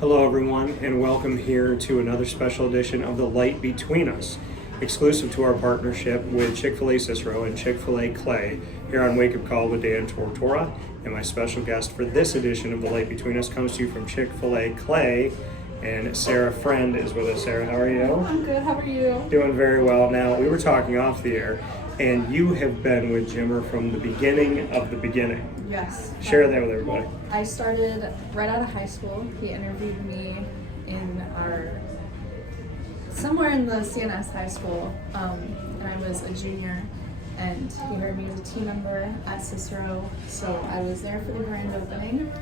Hello, everyone, and welcome here to another special edition of The Light Between Us, exclusive to our partnership with Chick-fil-A Cicero and Chick-fil-A Clay here on Wake Up Call with Dan Tortora. And my special guest for this edition of The Light Between Us comes to you from Chick-fil-A Clay, and Sarah Freund is with us. Sarah, how are you? I'm good. How are you? Doing very well. Now, we were talking off the air, and you have been with Jimmer from the beginning of the beginning. Yes. Share that with everybody. I started right out of high school. He interviewed me in somewhere in the CNS high school, and I was a junior, and he hired me as a team member at Cicero, so I was there for the grand opening.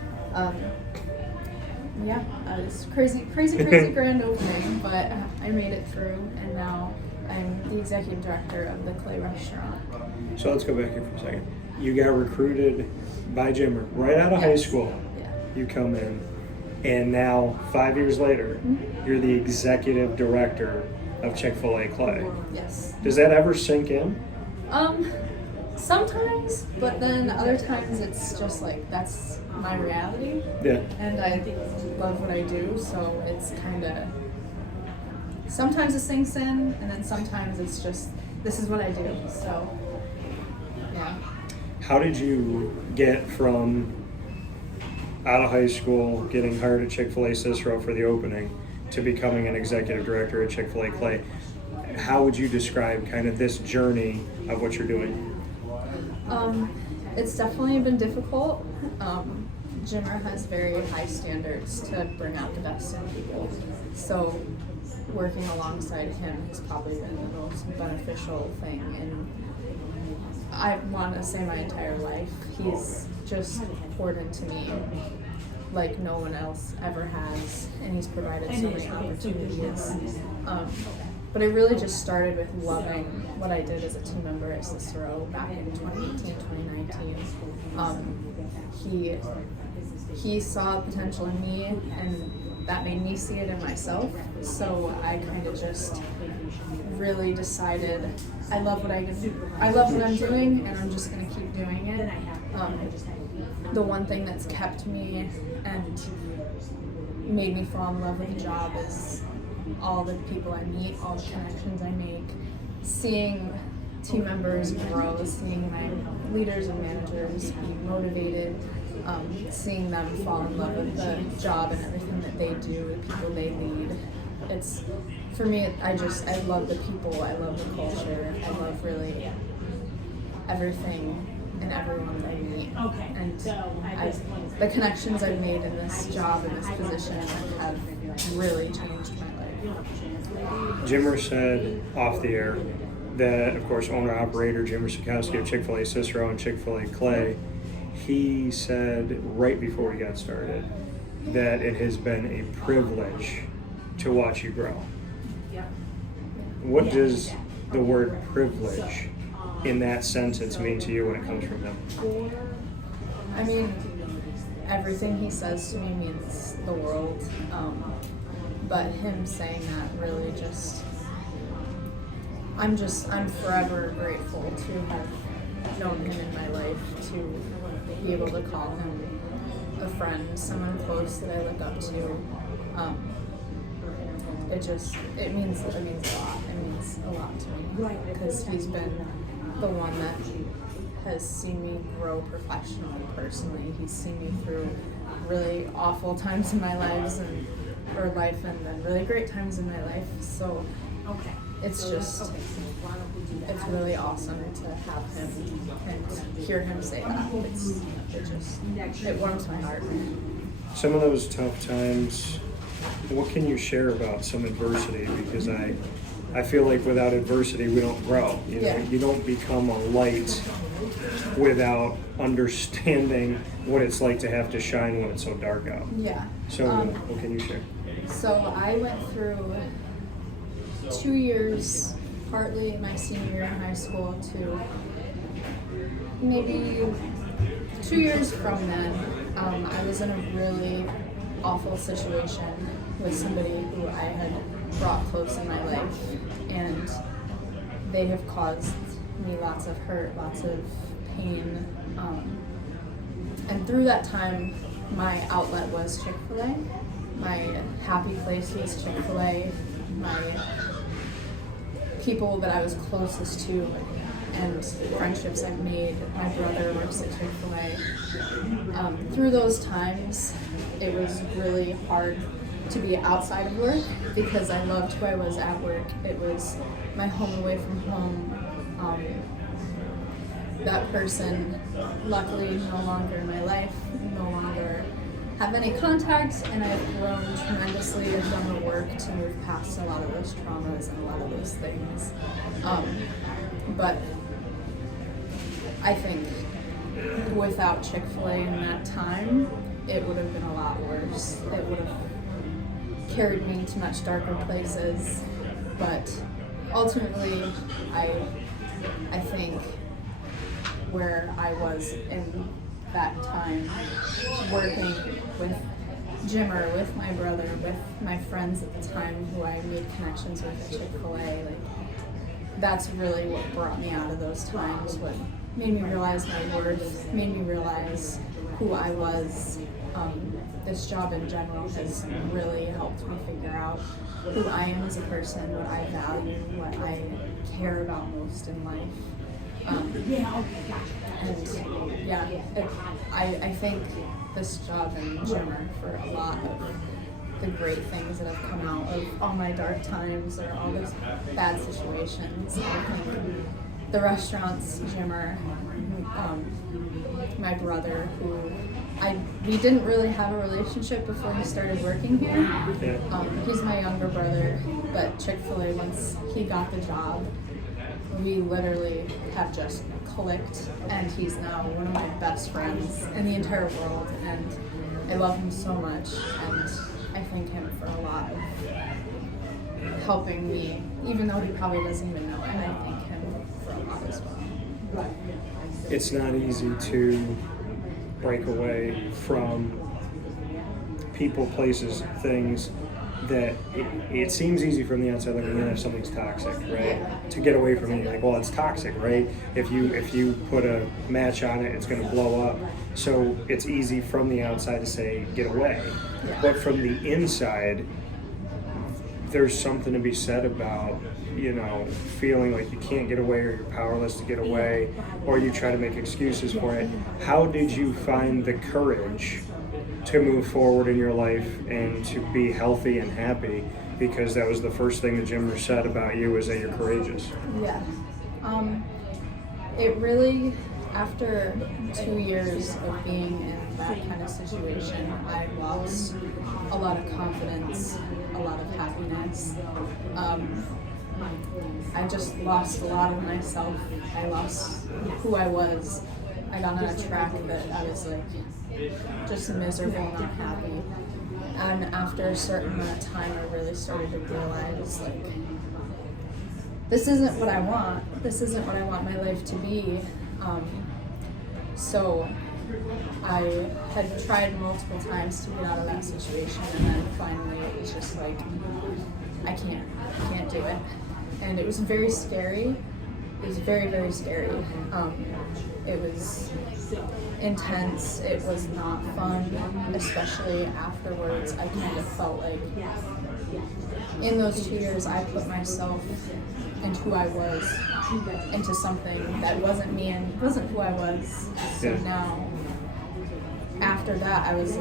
It was crazy grand opening, but I made it through, and now I'm the executive director of the Clay restaurant. So let's go back here for a second. You got recruited by Jimmer right out of high school. Yeah. You come in, and now 5 years later, you're the executive director of Chick-fil-A Clay. Yes. Does that ever sink in? Sometimes, but then other times it's just like that's my reality. Yeah. And I love what I do, so it's kind of sometimes it sinks in, and then sometimes it's just this is what I do. So yeah. How did you get from out of high school, getting hired at Chick-fil-A Cicero for the opening, to becoming an executive director at Chick-fil-A Clay? How would you describe kind of this journey of what you're doing? It's definitely been difficult. Jimmer has very high standards to bring out the best in people. So working alongside him has probably been the most beneficial thing. And I want to say my entire life, he's just poured into me like no one else ever has. And he's provided so many opportunities. But it really just started with loving what I did as a team member at Cicero back in 2018, 2019. He saw potential in me, and that made me see it in myself. So I kind of just really decided I love what I do. I love what I'm doing, and I'm just going to keep doing it. The one thing that's kept me and made me fall in love with the job is all the people I meet, all the connections I make, seeing team members grow, seeing my leaders and managers be motivated, seeing them fall in love with the job and everything that they do, the people they lead. It's, for me, I love the people, I love the culture, I love really everything and everyone that I meet. And the connections I've made in this job, in this position, have really changed my life. Jimmer said off the air that, of course, owner-operator Jimmer Sikowski of Chick-fil-A Cicero and Chick-fil-A Clay, he said right before we got started that it has been a privilege to watch you grow. What does the word privilege in that sentence mean to you when it comes from him? I mean, everything he says to me means the world. But him saying that really just, I'm forever grateful to have known him in my life, to be able to call him a friend, someone close that I look up to. It means a lot. It means a lot to me because he's been the one that has seen me grow professionally, personally. He's seen me through really awful times in my life and then really great times in my life. So it's really awesome to have him and hear him say that. It warms my heart. Some of those tough times, what can you share about some adversity? Because I feel like without adversity, we don't grow. You don't become a light without understanding what it's like to have to shine when it's so dark out. Yeah. So what can you share? So I went through 2 years, partly my senior year in high school to maybe 2 years from then. I was in a really awful situation with somebody who I had brought close in my life, and they have caused me lots of hurt, lots of pain. And through that time, my outlet was Chick-fil-A. my happy place was Chick-fil-A. My people that I was closest to and friendships I've made. My brother works at Chick-fil-A. Through those times, it was really hard to be outside of work because I loved who I was at work. It was my home away from home. That person, luckily, no longer in my life, no longer have any contact, and I've grown tremendously and done the work to move past a lot of those traumas and a lot of those things. But I think without Chick-fil-A in that time, it would have been a lot worse. It would have carried me to much darker places. But ultimately, I think where I was in that time, working with Jimmer, with my brother, with my friends at the time who I made connections with at Chick-fil-A, like, that's really what brought me out of those times, what made me realize my worth, made me realize who I was. This job in general has really helped me figure out who I am as a person, what I value, what I care about most in life. I thank this job and Jimmer for a lot of the great things that have come out of all my dark times or all those bad situations. I think the restaurants, Jimmer, my brother, who we didn't really have a relationship before he started working here. He's my younger brother, but Chick-fil-A, once he got the job, we literally have just clicked, and he's now one of my best friends in the entire world, and I love him so much, and I thank him for a lot of helping me, even though he probably doesn't even know it. I thank him for a lot as well. It's not easy to break away from people, places, things that it seems easy from the outside looking in if something's toxic, right? To get away from it, like, well, it's toxic, right? If you put a match on it, it's going to blow up. So it's easy from the outside to say, get away. Yeah. But from the inside, there's something to be said about, feeling like you can't get away or you're powerless to get away, or you try to make excuses for it. How did you find the courage to move forward in your life and to be healthy and happy? Because that was the first thing that Jimmer said about you, is that you're courageous. Yeah. It really, after 2 years of being in that kind of situation, I lost a lot of confidence, a lot of happiness. I just lost a lot of myself. I lost who I was. I got on a track that I was just miserable and unhappy. And after a certain amount of time, I really started to realize, this isn't what I want. This isn't what I want my life to be. So I had tried multiple times to get out of that situation, and then finally it was just I can't do it. And it was very scary. It was very, very scary. It was intense. It was not fun, especially afterwards. I kind of felt like in those 2 years I put myself and who I was into something that wasn't me and wasn't who I was. So now, after that, I was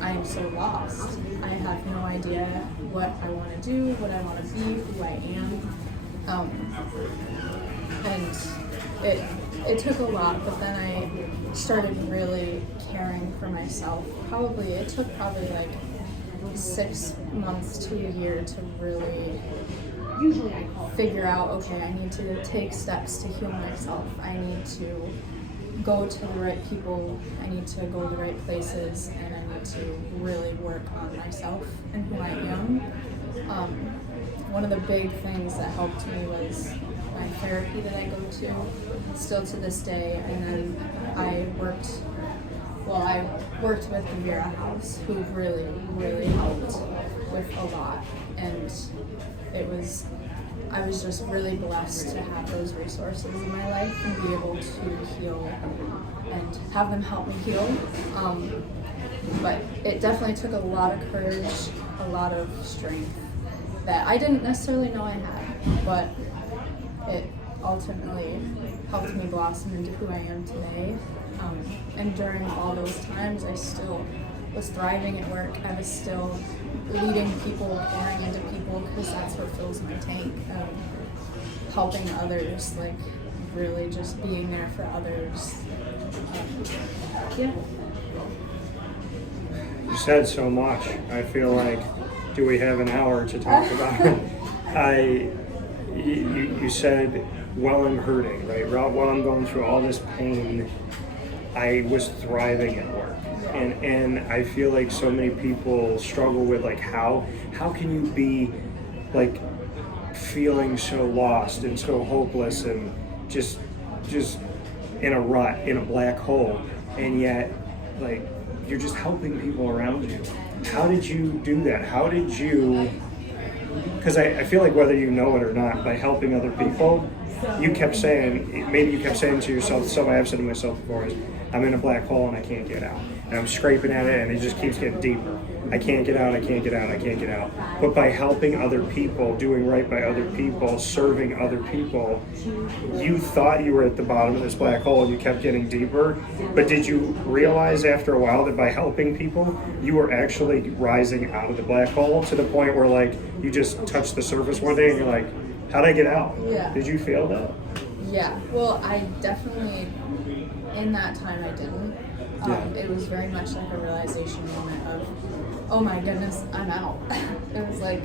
I am so lost. I have no idea what I want to do, what I want to be, who I am. And it took a lot, but then I started really caring for myself. It took 6 months to a year to really figure out, okay, I need to take steps to heal myself. I need to go to the right people. I need to go to the right places, and I need to really work on myself and who I am. One of the big things that helped me was my therapy that I go to, still to this day. And then I worked with the Vera House, who really, really helped with a lot. And I was just really blessed to have those resources in my life and be able to heal and have them help me heal. But it definitely took a lot of courage, a lot of strength that I didn't necessarily know I had, but it ultimately helped me blossom into who I am today. And during all those times, I still was thriving at work. I was still leading people, pouring into people, because that's what fills my tank. Helping others, like really just being there for others. Yeah. You said so much. I feel like, do we have an hour to talk about it? You said, while I'm hurting, right? While I'm going through all this pain, I was thriving at work. And I feel like so many people struggle with, like, how can you be, like, feeling so lost and so hopeless and just in a rut, in a black hole, and yet, like, you're just helping people around you. How did you do that? How did you, because I feel like whether you know it or not, by helping other people, you kept saying, maybe you kept saying to yourself, so I have said to myself before, is I'm in a black hole and I can't get out. And I'm scraping at it and it just keeps getting deeper. I can't get out, I can't get out, I can't get out. But by helping other people, doing right by other people, serving other people, you thought you were at the bottom of this black hole and you kept getting deeper. But did you realize after a while that by helping people, you were actually rising out of the black hole to the point where, like, you just touched the surface one day and you're like, how'd I get out? Yeah. Did you feel that? Yeah. Well, I definitely, in that time, I didn't. It was very much like a realization moment of, oh my goodness, I'm out. It was like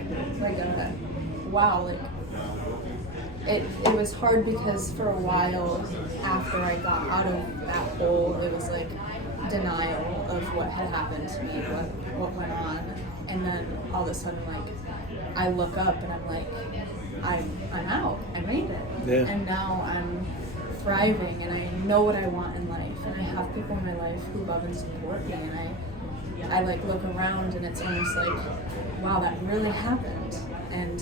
wow, like it was hard because for a while after I got out of that hole, it was like denial of what had happened to me, what went on, and then all of a sudden, like, I look up and I'm like, I'm out. I made it, yeah. And now I'm thriving, and I know what I want in life, and I have people in my life who love and support me, and I like look around and it's almost like, wow, that really happened. And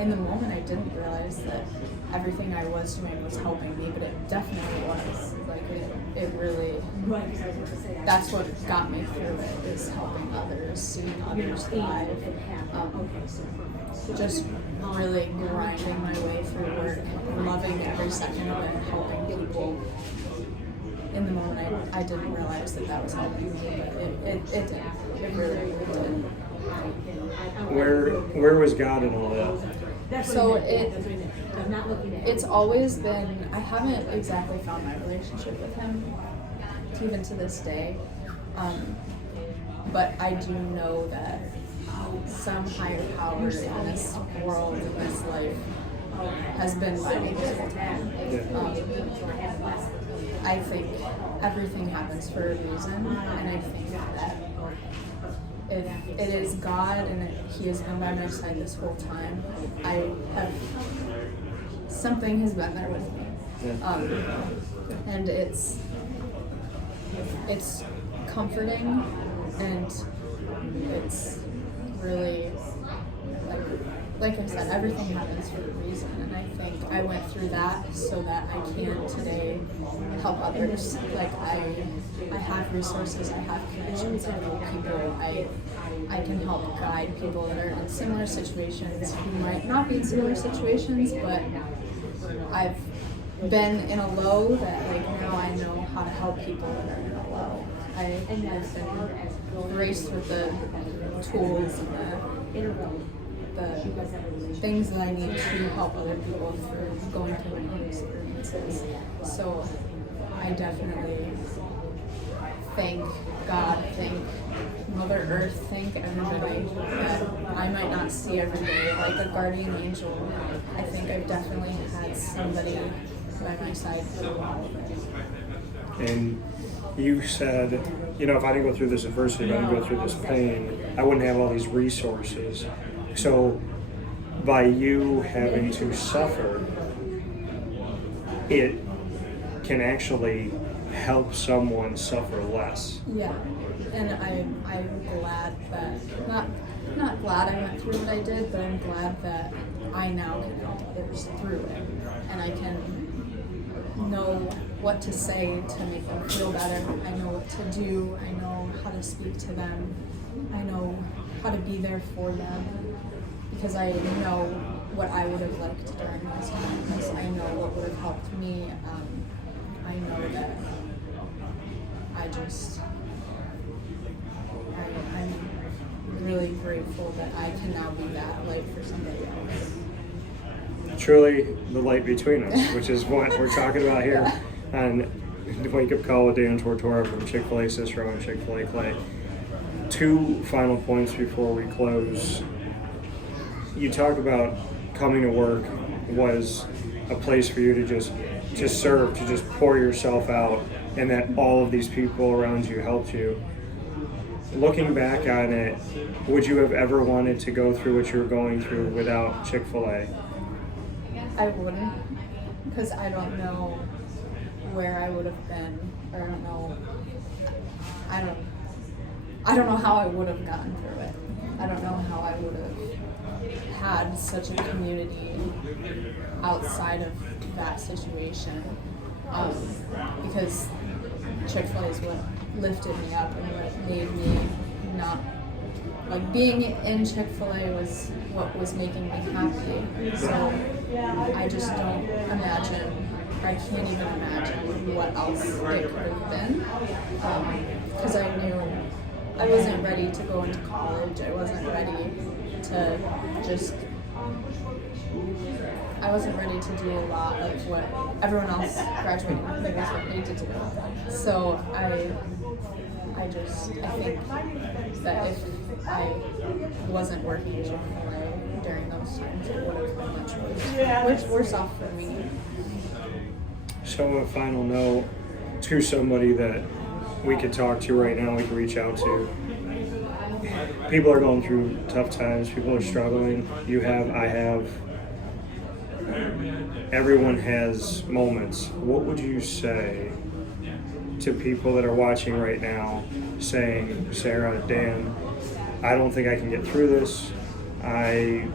in the moment, I didn't realize that everything I was doing was helping me, but it definitely was. Like, it really, that's what got me through it, is helping others, seeing others thrive. Just really grinding my way through work, loving every second of it, helping people. In the moment, I didn't realize that was helping me, but it did. It really did. Where was God in all that? So it's always been, I haven't exactly found my relationship with him, even to this day. But I do know that some higher power in this world, in this life, has been by me this whole time. I think everything happens for a reason, and I think that if it is God and He has been by my side this whole time, something has been there with me. And it's comforting, and it's really, like I said, everything happens for a reason, and I think I went through that so that I can today help others. Like, I have resources, I have connections, I know people, I can help guide people that are in similar situations who might not be in similar situations, but I've been in a low that, like, now I know how to help people that are in a low. I've been graced with the tools and the things that I need to help other people through going through my own experiences. So I definitely thank God, thank Mother Earth, thank everybody that I might not see every day, like a guardian angel. I think I've definitely had somebody by my side through all of it. And you said, if I didn't go through this adversity, if I didn't go through this pain, I wouldn't have all these resources. So by you having to suffer, it can actually help someone suffer less. Yeah, and I'm glad that, not glad I went through what I did, but I'm glad that I now can help others through it, and I can know what to say to make them feel better. I know what to do. I know how to speak to them. I know how to be there for them because I know what I would have liked during those times. I know what would have helped me. I know that I'm really grateful that I can now be that light for somebody else. Truly the light between us, which is what we're talking about here on the Wake Up Call with Dan Tortora from Chick-fil-A Cicero and Chick-fil-A Clay. 2 final points before we close. You talk about coming to work was a place for you to just serve, to just pour yourself out, and that all of these people around you helped you. Looking back on it, would you have ever wanted to go through what you were going through without Chick-fil-A? I wouldn't, because I don't know where I would have been, or I don't know how I would have gotten through it. I don't know how I would have had such a community outside of that situation, because Chick-fil-A is what lifted me up and what made me not, like, being in Chick-fil-A was what was making me happy. So I just don't imagine, or I can't even imagine what else it could have been, because I knew I wasn't ready to go into college. I wasn't ready to I wasn't ready to do a lot of what everyone else graduating with was ready to do. So I think that if I wasn't working at Chick-fil-A during those times, it would have been much worse off for me. So a final note to somebody that we could talk to right now, we could reach out to. People are going through tough times. People are struggling. You have, I have. Everyone has moments. What would you say to people that are watching right now saying, Sarah, Dan, I don't think I can get through this. I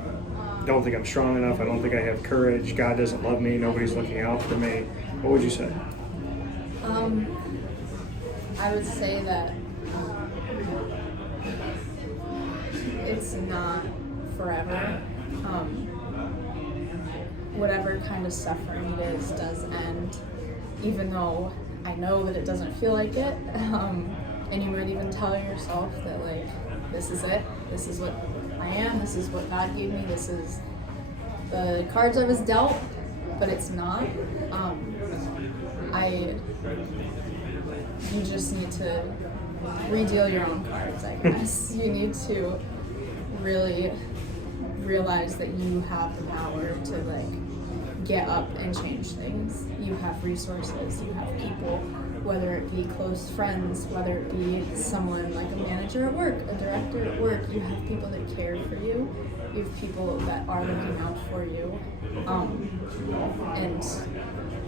don't think I'm strong enough. I don't think I have courage. God doesn't love me. Nobody's looking out for me. What would you say? I would say that it's not forever. Whatever kind of suffering it is does end, even though I know that it doesn't feel like it. And you might even tell yourself that, like, this is it. This is what I am. This is what God gave me. This is the cards I was dealt, but it's not. You just need to redeal your own cards, I guess. You need to really realize that you have the power to, like, get up and change things. You have resources, you have people, whether it be close friends, whether it be someone like a manager at work, a director at work. You have people that care for you. You have people that are looking out for you. And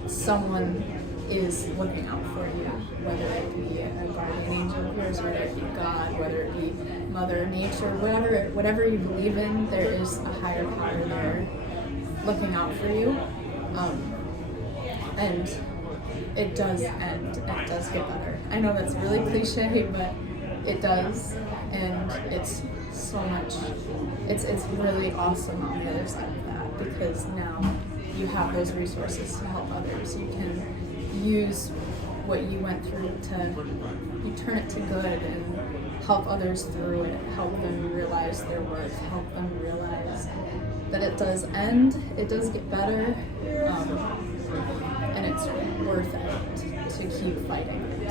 someone is looking out for you, whether it be a guardian angel of yours, whether it be God, whether it be Mother Nature, whatever you believe in, there is a higher power there looking out for you. And it does end, and it does get better. I know that's really cliche, but it does, and it's so much, it's really awesome on the other side of that, because now you have those resources to help others. You can use what you went through you turn it to good and help others through it, help them realize their worth, help them realize that it does end, it does get better, and it's worth it to keep fighting it.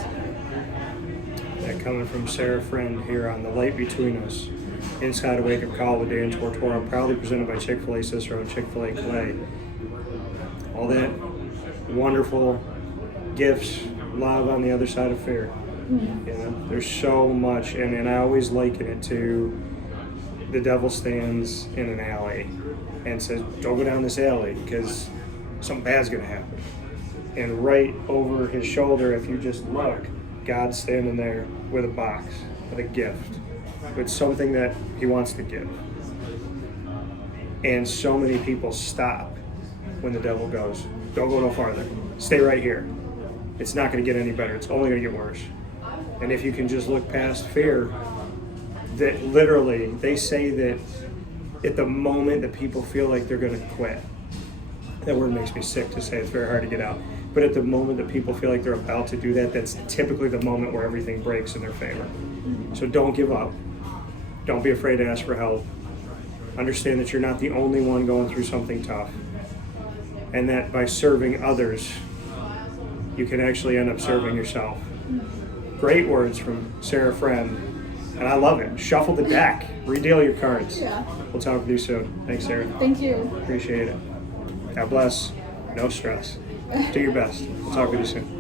That coming from Sarah Freund here on The Light Between Us, inside a Wake Up Call with Dan Tortora, proudly presented by Chick-fil-A Cicero and Chick-fil-A Clay. All that wonderful gifts, love on the other side of fear. Mm-hmm. You know, there's so much, and I always liken it to the devil stands in an alley and says, don't go down this alley because something bad's going to happen. And right over his shoulder, if you just look, God's standing there with a box, with a gift, with something that he wants to give. And so many people stop when the devil goes, don't go no farther, stay right here. it's not going to get any better. It's only going to get worse. And if you can just look past fear, that literally they say that at the moment that people feel like they're going to quit, that word makes me sick to say, it's very hard to get out. But at the moment that people feel like they're about to do that, that's typically the moment where everything breaks in their favor. So don't give up. Don't be afraid to ask for help. Understand that you're not the only one going through something tough. And that by serving others, you can actually end up serving yourself. Great words from Sarah Freund. And I love it. Shuffle the deck. Redeal your cards. Yeah. We'll talk with you soon. Thanks, Sarah. Thank you. Appreciate it. God bless. No stress. Do your best. We'll talk with you soon.